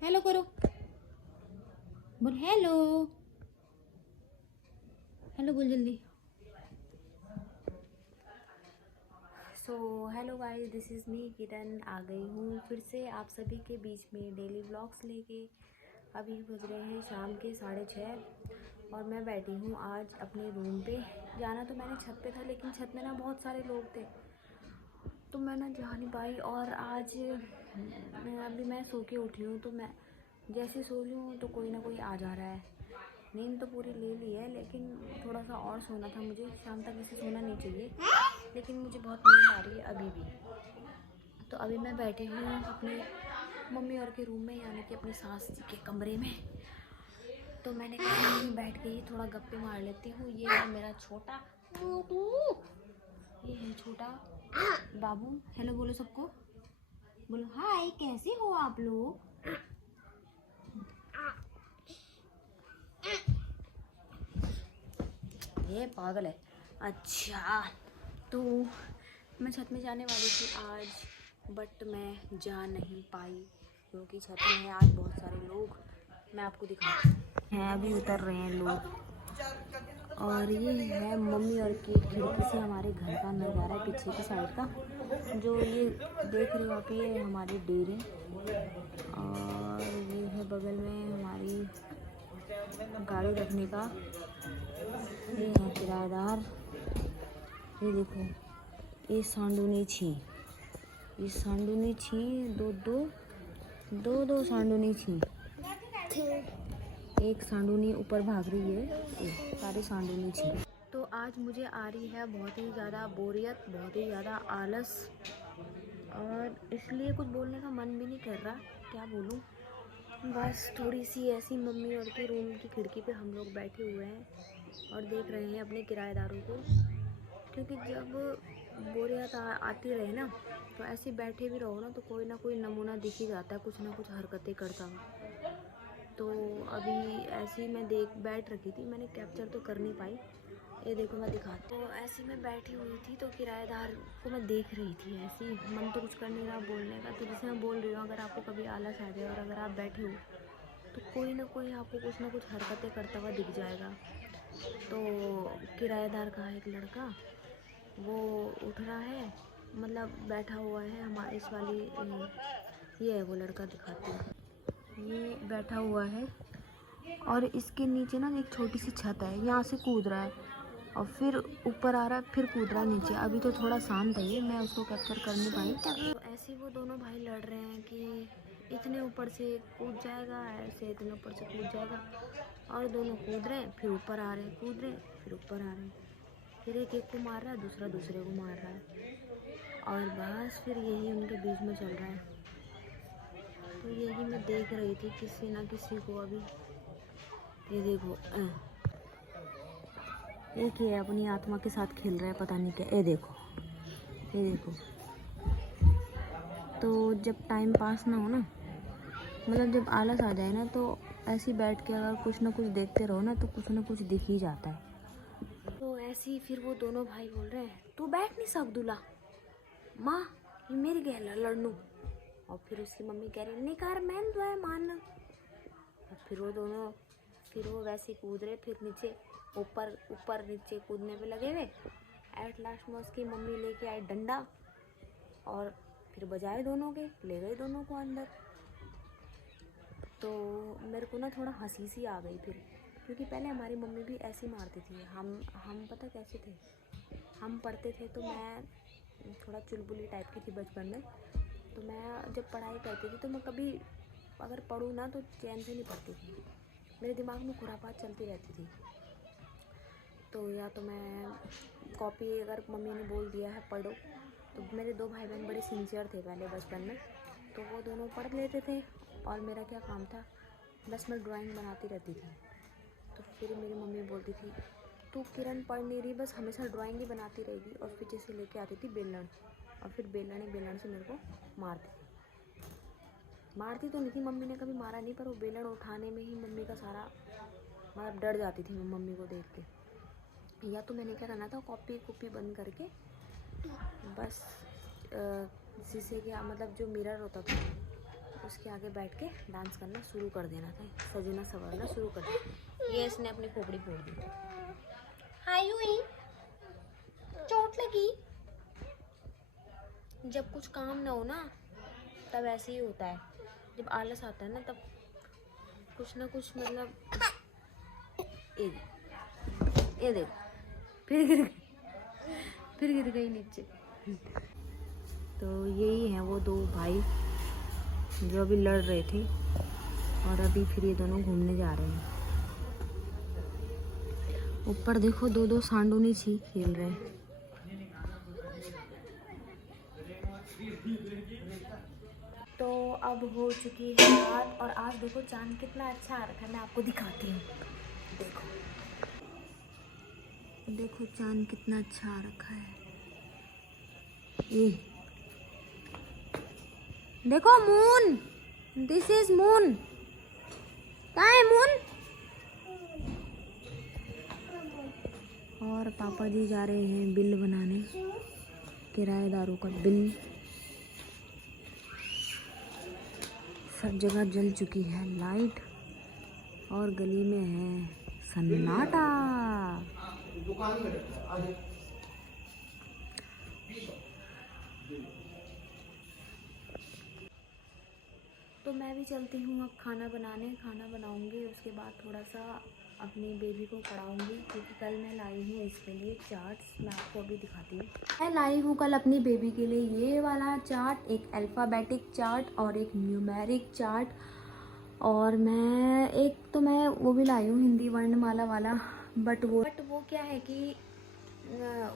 Hello करो, बोल hello. Hello बोल जल्दी। So hello guys, this is me Kiran. आ गई हूँ फिर से आप सभी के बीच में डेली व्लॉग्स लेके। अभी बज रहे हैं शाम के 6:30 और मैं बैठी हूँ आज अपने रूम पे। जाना तो मैंने छत पे था, लेकिन छत में ना बहुत सारे लोग थे तो मैं ना जा नहीं पाई। और आज अभी मैं सो के उठी हूँ, तो मैं जैसे सो रही हूँ तो कोई ना कोई आ जा रहा है। नींद तो पूरी ले ली है, लेकिन थोड़ा सा और सोना था मुझे। शाम तक इसे सोना नहीं चाहिए, लेकिन मुझे बहुत नींद आ रही है अभी भी। तो अभी मैं बैठी हूँ अपने मम्मी और के रूम में, यानी कि अपनी सास जी के कमरे में। तो मैंने कहा यहीं बैठ के ही थोड़ा गप्पे मार लेती हूँ। ये है मेरा छोटा मोटू, ये है छोटा बाबू। हेलो बोलो सबको, बोलो हाय, कैसे हो आप लोग। ये पागल है। अच्छा, तो मैं छत में जाने वाली थी आज, बट मैं जा नहीं पाई क्योंकि छत में है आज बहुत सारे लोग। मैं आपको दिखाती हैं, अभी उतर रहे हैं लोग। और ये है मम्मी और की खिड़की से हमारे घर का नज़ारा, पीछे की साइड का। जो ये देख रहे हो आप, ये हमारे डेरे। और ये है बगल में हमारी गाड़ी रखने का। ये है किराएदार। ये देखो, ये सांडूनी छी, ये सांडूनी छी, दो सांडूनी छी। एक सांडूनी ऊपर भाग रही है, ये सारी सांडूनी छी। तो आज मुझे आ रही है बहुत ही ज़्यादा बोरियत, बहुत ही ज़्यादा आलस, और इसलिए कुछ बोलने का मन भी नहीं कर रहा। क्या बोलूँ, बस थोड़ी सी ऐसी मम्मी और के रूम की खिड़की पे हम लोग बैठे हुए हैं और देख रहे हैं अपने किराएदारों को। क्योंकि जब बोरियत आती रहे ना, तो ऐसे बैठे भी रहो ना, तो कोई ना कोई नमूना दिख ही जाता है, कुछ ना कुछ हरकतें करता हुआ। तो अभी ऐसी मैं बैठ रखी थी, मैंने कैप्चर तो कर नहीं पाई। ये देखो मैं दिखाती। तो ऐसी मैं बैठी हुई थी तो किराएदार को मैं देख रही थी। ऐसे ही मन तो कुछ कर नहीं रहा बोलने का। तो जैसे मैं बोल रही हूँ, अगर आपको कभी आलस आ जाए और अगर आप बैठे हो तो कोई ना कोई आपको कुछ ना कुछ हरकतें करता हुआ दिख जाएगा। तो किराएदार का एक लड़का वो उठ रहा है, मतलब बैठा हुआ है हमारे इस वाली, ये है वो लड़का, दिखाती हूँ। ये बैठा हुआ है और इसके नीचे ना एक छोटी सी छत है, यहाँ से कूद रहा है और फिर ऊपर आ रहा है, फिर कूद रहा है नीचे। अभी तो थोड़ा शांत है ये, मैं उसको कैप्चर कर नहीं पाई। तो ऐसे वो दोनों भाई लड़ रहे हैं कि इतने ऊपर से कूद जाएगा, ऐसे इतने ऊपर से कूद जाएगा। और दोनों कूद रहे हैं, फिर ऊपर आ रहे हैं, कूद रहे हैं, फिर ऊपर आ रहे हैं। फिर एक को मार रहा है, दूसरा दूसरे को मार रहा है, और बस फिर यही उनके बीच में चल रहा है। तो यही मैं देख रही थी, किसी ना किसी को अभी। ये देखो, एक ये अपनी आत्मा के साथ खेल रहा है, पता नहीं क्या। ये देखो, ये देखो। तो जब टाइम पास ना हो ना, मतलब जब आलस आ जाए ना, तो ऐसे ही बैठ के अगर कुछ ना कुछ देखते रहो ना, तो कुछ ना कुछ दिख ही जाता है। तो ऐसे ही फिर वो दोनों भाई बोल रहे हैं, तू बैठ नहीं सकदूला माँ, ये मेरी गहला लड़नू। और फिर उसकी मम्मी कह रही, निकार मैन तो है मान। और फिर वो दोनों, फिर वो वैसे कूद रहे, फिर नीचे ऊपर ऊपर नीचे कूदने पे लगे हुए। एट लास्ट में उसकी मम्मी लेके आई डंडा और फिर बजाए दोनों के, ले गए दोनों को अंदर। तो मेरे को ना थोड़ा हंसी सी आ गई फिर, क्योंकि पहले हमारी मम्मी भी ऐसे ही मारती थी। हम पता कैसे थे, हम पढ़ते थे तो मैं थोड़ा चुलबुली टाइप की थी बचपन में। तो मैं जब पढ़ाई करती थी तो मैं कभी अगर पढ़ूँ ना तो चैन से नहीं पढ़ती थी, मेरे दिमाग में खुरापात चलती रहती थी। तो या तो मैं कॉपी, अगर मम्मी ने बोल दिया है पढ़ो, तो मेरे दो भाई बहन बड़े सिंसियर थे पहले बचपन में, तो वो दोनों पढ़ लेते थे और मेरा क्या काम था, बस मैं ड्राइंग बनाती रहती थी। तो फिर मेरी मम्मी बोलती थी, तू किरण पढ़ नहीं रही, बस हमेशा ड्राइंग ही बनाती रहेगी। और पीछे से लेके आती थी बेलन, और फिर बेलन से मेरे को मारती थी। मारती तो नहीं थी, मम्मी ने कभी मारा नहीं, पर वो बेलन उठाने में ही मम्मी का सारा, मतलब डर जाती थी मैं मम्मी को देख के। या तो मैंने क्या करना था, कॉपी बंद करके बस शीशे के, मतलब जो मिरर होता था उसके आगे बैठ के डांस करना शुरू कर देना था, सजना संवरना शुरू कर देना। ये इसने अपनी खोपड़ी फोड़ दी। हाय हुई, चोट लगी। जब कुछ काम ना हो ना तब ऐसे ही होता है, जब आलस आता है ना तब कुछ ना कुछ मतलब। ये देखो फिर गिर गई नीचे। तो यही हैं वो दो भाई जो अभी लड़ रहे थे और अभी फिर ये दोनों घूमने जा रहे हैं। ऊपर देखो दो दो सांडूनी छी खेल रहे हैं। तो अब हो चुकी है रात और आज देखो चांद कितना अच्छा आ रखा है, मैं आपको दिखाती हूँ। देखो चांद कितना अच्छा आ रखा है। ये देखो मून, दिस इज मून। कहाँ है मून? और पापा जी जा रहे हैं बिल बनाने, किराएदारों का बिल। सब जगह जल चुकी है लाइट और गली में है सन्नाटा। तो मैं भी चलती हूँ अब खाना बनाऊंगी। उसके बाद थोड़ा सा अपनी बेबी को पढ़ाऊंगी, क्योंकि कल मैं लाई हूँ इसके लिए चार्ट्स। मैं आपको अभी दिखाती हूँ। मैं लाई हूँ कल अपनी बेबी के लिए ये वाला चार्ट, एक अल्फ़ाबेटिक चार्ट और एक न्यूमेरिक चार्ट। और मैं वो भी लाई हूँ हिंदी वर्णमाला वाला। बट वो क्या है कि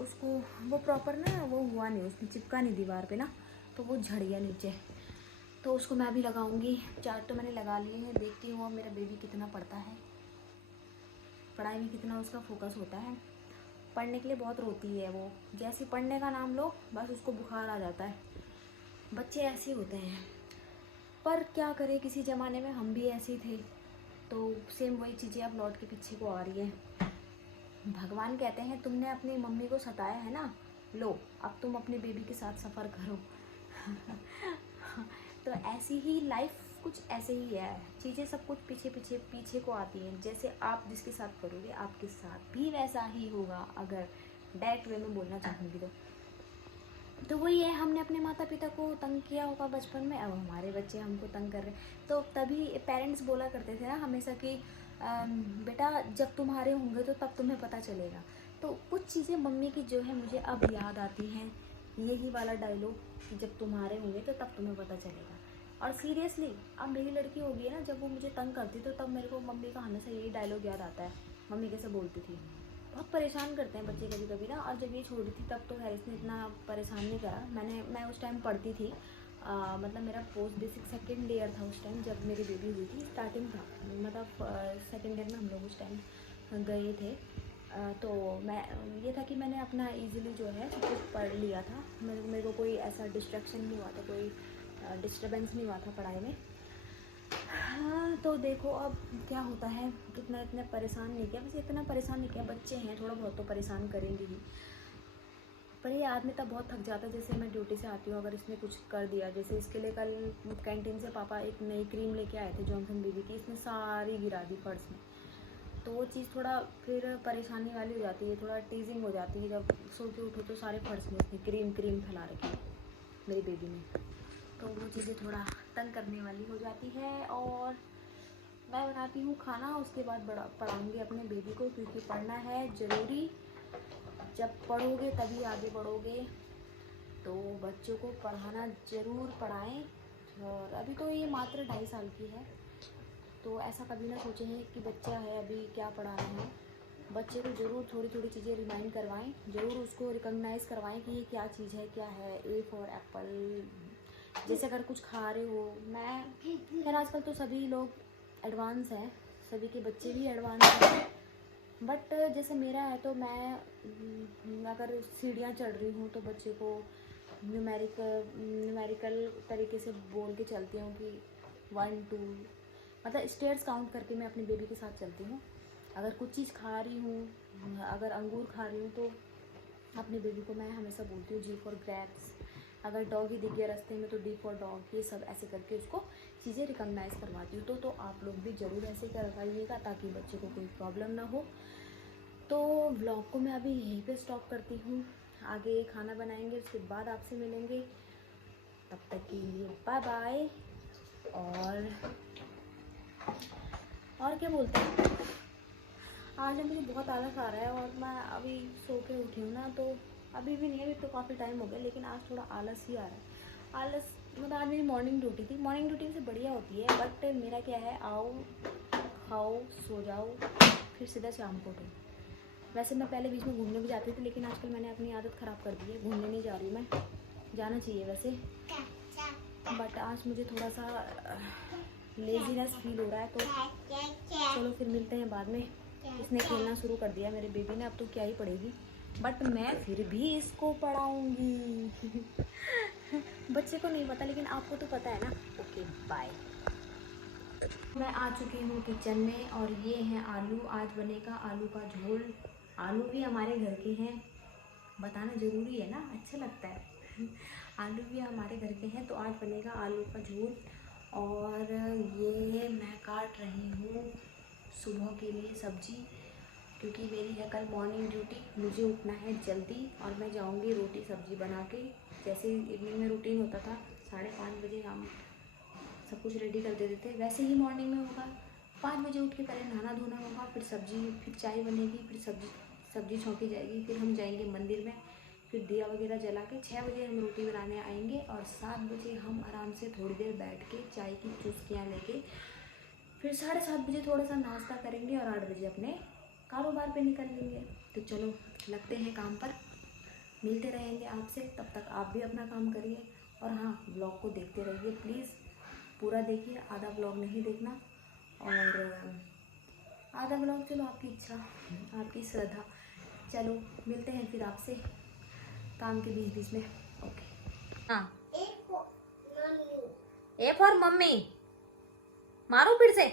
उसको वो प्रॉपर ना वो हुआ नहीं, उसमें चिपका नहीं दीवार पे ना, तो वो झड़ गया नीचे। तो उसको मैं भी लगाऊंगी। चार्ट तो मैंने लगा लिए हैं, देखती हूँ अब मेरा बेबी कितना पढ़ता है, पढ़ाई में कितना उसका फोकस होता है। पढ़ने के लिए बहुत रोती है वो, जैसे पढ़ने का नाम लो बस उसको बुखार आ जाता है। बच्चे ऐसे होते हैं, पर क्या करें, किसी ज़माने में हम भी ऐसे ही थे। तो सेम वही चीज़ें अब लौट के पीछे को आ रही है। भगवान कहते हैं तुमने अपनी मम्मी को सताया है ना, लो अब तुम अपने बेबी के साथ सफ़र करो। तो ऐसी ही लाइफ कुछ ऐसे ही है, चीज़ें सब कुछ पीछे को आती हैं। जैसे आप जिसके साथ करोगे आपके साथ भी वैसा ही होगा, अगर डायरेक्ट वे में बोलना चाहूँगी तो वही है, हमने अपने माता पिता को तंग किया होगा बचपन में, अब हमारे बच्चे हमको तंग कर रहे हैं। तो तभी पेरेंट्स बोला करते थे ना हमेशा कि बेटा जब तुम्हारे होंगे तो तब तुम्हें पता चलेगा। तो कुछ चीज़ें मम्मी की जो है मुझे अब याद आती हैं, यही वाला डायलॉग कि जब तुम्हारे होंगे तो तब तुम्हें पता चलेगा। और सीरियसली अब मेरी लड़की होगी है ना, जब वो मुझे तंग करती तो तब मेरे को मम्मी का हमेशा यही डायलॉग याद आता है। मम्मी कैसे बोलती थी, बहुत परेशान करते हैं बच्चे कभी कभी ना। और जब ये छोटी थी तब तो खैर इसने इतना परेशान नहीं करा। मैं उस टाइम पढ़ती थी, मतलब मेरा पोस्ट बेसिक सेकेंड ईयर था उस टाइम जब मेरी बेबी हुई थी, स्टार्टिंग था, मतलब सेकेंड ईयर में हम लोग उस टाइम गए थे। तो मैं ये था कि मैंने अपना इजीली जो है सब कुछ पढ़ लिया था। मेरे को कोई ऐसा डिस्ट्रैक्शन नहीं हुआ था, कोई डिस्टर्बेंस नहीं हुआ था पढ़ाई में। हाँ तो देखो अब क्या होता है, इतना परेशान नहीं किया, वैसे इतना परेशान नहीं किया, बच्चे हैं थोड़ा बहुत तो परेशान करेंगे ही। पर ये आदमी तब बहुत थक जाता है। जैसे मैं ड्यूटी से आती हूँ, अगर इसने कुछ कर दिया, जैसे इसके लिए कल कैंटीन से पापा एक नई क्रीम लेके आए थे जॉनसन बेबी की, इसने सारी गिरा दी फर्श में। तो वो चीज़ थोड़ा फिर परेशानी वाली हो जाती है, थोड़ा टीजिंग हो जाती है। जब सो के उठो तो सारे फर्श में इसने क्रीम फैला रखी है मेरी बेबी ने, तो वो चीज़ें थोड़ा तंग करने वाली हो जाती है। और मैं बनाती हूँ खाना, उसके बाद पढ़ाऊँगी अपने बेबी को, क्योंकि पढ़ना है ज़रूरी। जब पढ़ोगे तभी आगे बढ़ोगे, तो बच्चों को पढ़ाना ज़रूर पढ़ाएं। और अभी तो ये मात्र 2.5 साल की है, तो ऐसा कभी ना सोचें कि बच्चा है अभी क्या पढ़ाना है। बच्चे को ज़रूर थोड़ी थोड़ी चीज़ें रिमाइंड करवाएं, ज़रूर उसको रिकॉग्नाइज़ करवाएं कि ये क्या चीज़ है, क्या है। ए फॉर एप्पल, जैसे अगर कुछ खा रहे हो, मैं खैर आजकल तो सभी लोग एडवांस हैं, सभी के बच्चे भी एडवांस हैं। बट जैसे मेरा है तो मैं अगर सीढ़ियाँ चढ़ रही हूँ तो बच्चे को न्यूमेरिकल तरीके से बोल के चलती हूँ कि 1 2, मतलब स्टेयर्स काउंट करके मैं अपनी बेबी के साथ चलती हूँ। अगर कुछ चीज़ खा रही हूँ, अगर अंगूर खा रही हूँ, तो अपनी बेबी को मैं हमेशा बोलती हूँ जी फॉर ग्रेप्स, अगर डॉग ही दिख गया रास्ते में तो डी फॉर डॉग, ये सब ऐसे करके उसको चीज़ें रिकॉग्नाइज करवाती हूँ। तो आप लोग भी ज़रूर ऐसे करवाइएगा ताकि बच्चे को कोई प्रॉब्लम ना हो। तो व्लॉग को मैं अभी यहीं पे स्टॉप करती हूँ। आगे खाना बनाएंगे, उसके बाद आपसे मिलेंगे। तब तक के लिए बाय बाय। और क्या बोलते हैं, आज ना मुझे बहुत आलस आ रहा है और मैं अभी सो के उठी हूँ ना, तो अभी भी नहीं, अभी तो काफ़ी टाइम हो गया, लेकिन आज थोड़ा आलस ही आ रहा है। आलस मतलब आज मेरी मॉर्निंग ड्यूटी थी, मॉर्निंग ड्यूटी से बढ़िया होती है, बट मेरा क्या है, आओ खाओ सो जाओ फिर सीधा शाम को उठो। वैसे मैं पहले बीच में घूमने भी जाती थी, लेकिन आजकल मैंने अपनी आदत ख़राब कर दी है, घूमने नहीं जा रही हूँ मैं। जाना चाहिए वैसे, बट आज मुझे थोड़ा सा लेजीनेस फील हो रहा है। तो चलो फिर मिलते हैं बाद में। इसने खेलना शुरू कर दिया मेरे बेबी ने, अब तो क्या ही पढ़ेगी, बट मैं फिर भी इसको पढ़ाऊँगी। बच्चे को नहीं पता, लेकिन आपको तो पता है ना। Okay bye. मैं आ चुकी हूँ किचन में और ये हैं आलू। आज बनेगा आलू का झोल। आलू भी हमारे घर के हैं, बताना ज़रूरी है ना, अच्छा लगता है। आलू भी हमारे घर के हैं, तो आज बनेगा आलू का झोल। और ये मैं काट रही हूँ सुबह के लिए सब्जी, क्योंकि मेरी है कल मॉर्निंग ड्यूटी, मुझे उठना है जल्दी और मैं जाऊँगी रोटी सब्जी बना के। जैसे इवनिंग में रूटीन होता था 5:30 बजे हम सब कुछ रेडी कर देते थे, वैसे ही मॉर्निंग में होगा। 5 बजे उठ के पहले नहाना धोना होगा, फिर सब्जी, फिर चाय बनेगी, फिर सब्जी छौंकी जाएगी, फिर हम जाएंगे मंदिर में, फिर दिया वगैरह जला के 6 बजे हम रोटी बनाने आएंगे और 7 बजे हम आराम से थोड़ी देर बैठ के चाय की चुस्कियाँ लेके फिर 7:30 बजे थोड़ा सा नाश्ता करेंगे और 8 बजे अपने कारोबार पे निकल लेंगे। तो चलो लगते हैं काम पर, मिलते रहेंगे आपसे, तब तक आप भी अपना काम करिए। और हाँ, ब्लॉग को देखते रहिए प्लीज़, पूरा देखिए, आधा ब्लॉग नहीं देखना। और आधा ब्लॉग चलो आपकी इच्छा, आपकी श्रद्धा। चलो मिलते हैं फिर आपसे काम के बीच बीच में। ओके हाँ, ए फॉर मम्मी, मारो फिर से।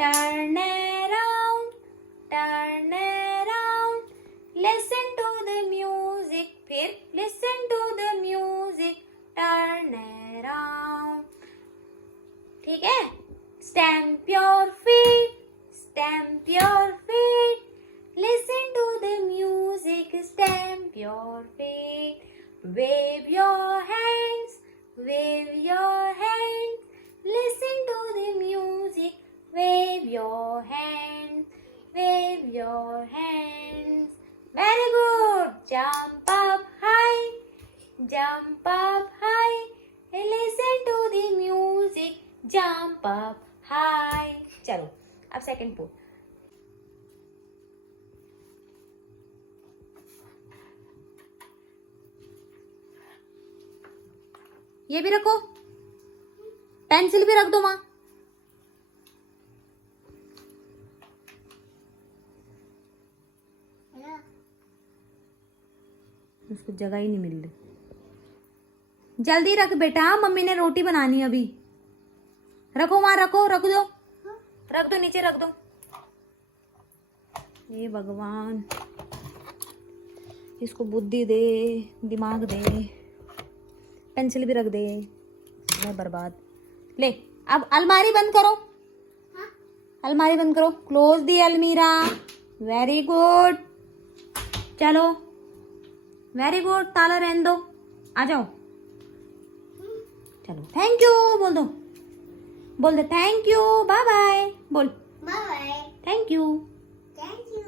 Turn around, turn around, listen to the music, फिर listen to the music, turn around, ठीक है? Stamp your feet, stamp your feet, listen to the music, stamp your feet, wave your hands, wave your hands, listen to the music, wave your hands, wave your hands. Very good. Jump up high, jump up high. Listen to the music. Jump up high. चलो अब second pose. ये भी रखो, pencil भी रख दो वहां। उसको जगह ही नहीं मिल रही। जल्दी रख बेटा, मम्मी ने रोटी बनानी अभी। रखो वहां, रखो, रख दो, रख दो नीचे, रख दो। ये भगवान, इसको बुद्धि दे, दिमाग दे। पेंसिल भी रख दे, मैं बर्बाद। ले अब अलमारी बंद करो, अलमारी बंद करो, क्लोज दी अलमीरा। वेरी गुड, चलो वेरी गुड, ताला रहने दो, आ जाओ। चलो थैंक यू बोल दो, बोल दे थैंक यू, बाय बाय बोल, bye bye, thank you, thank you.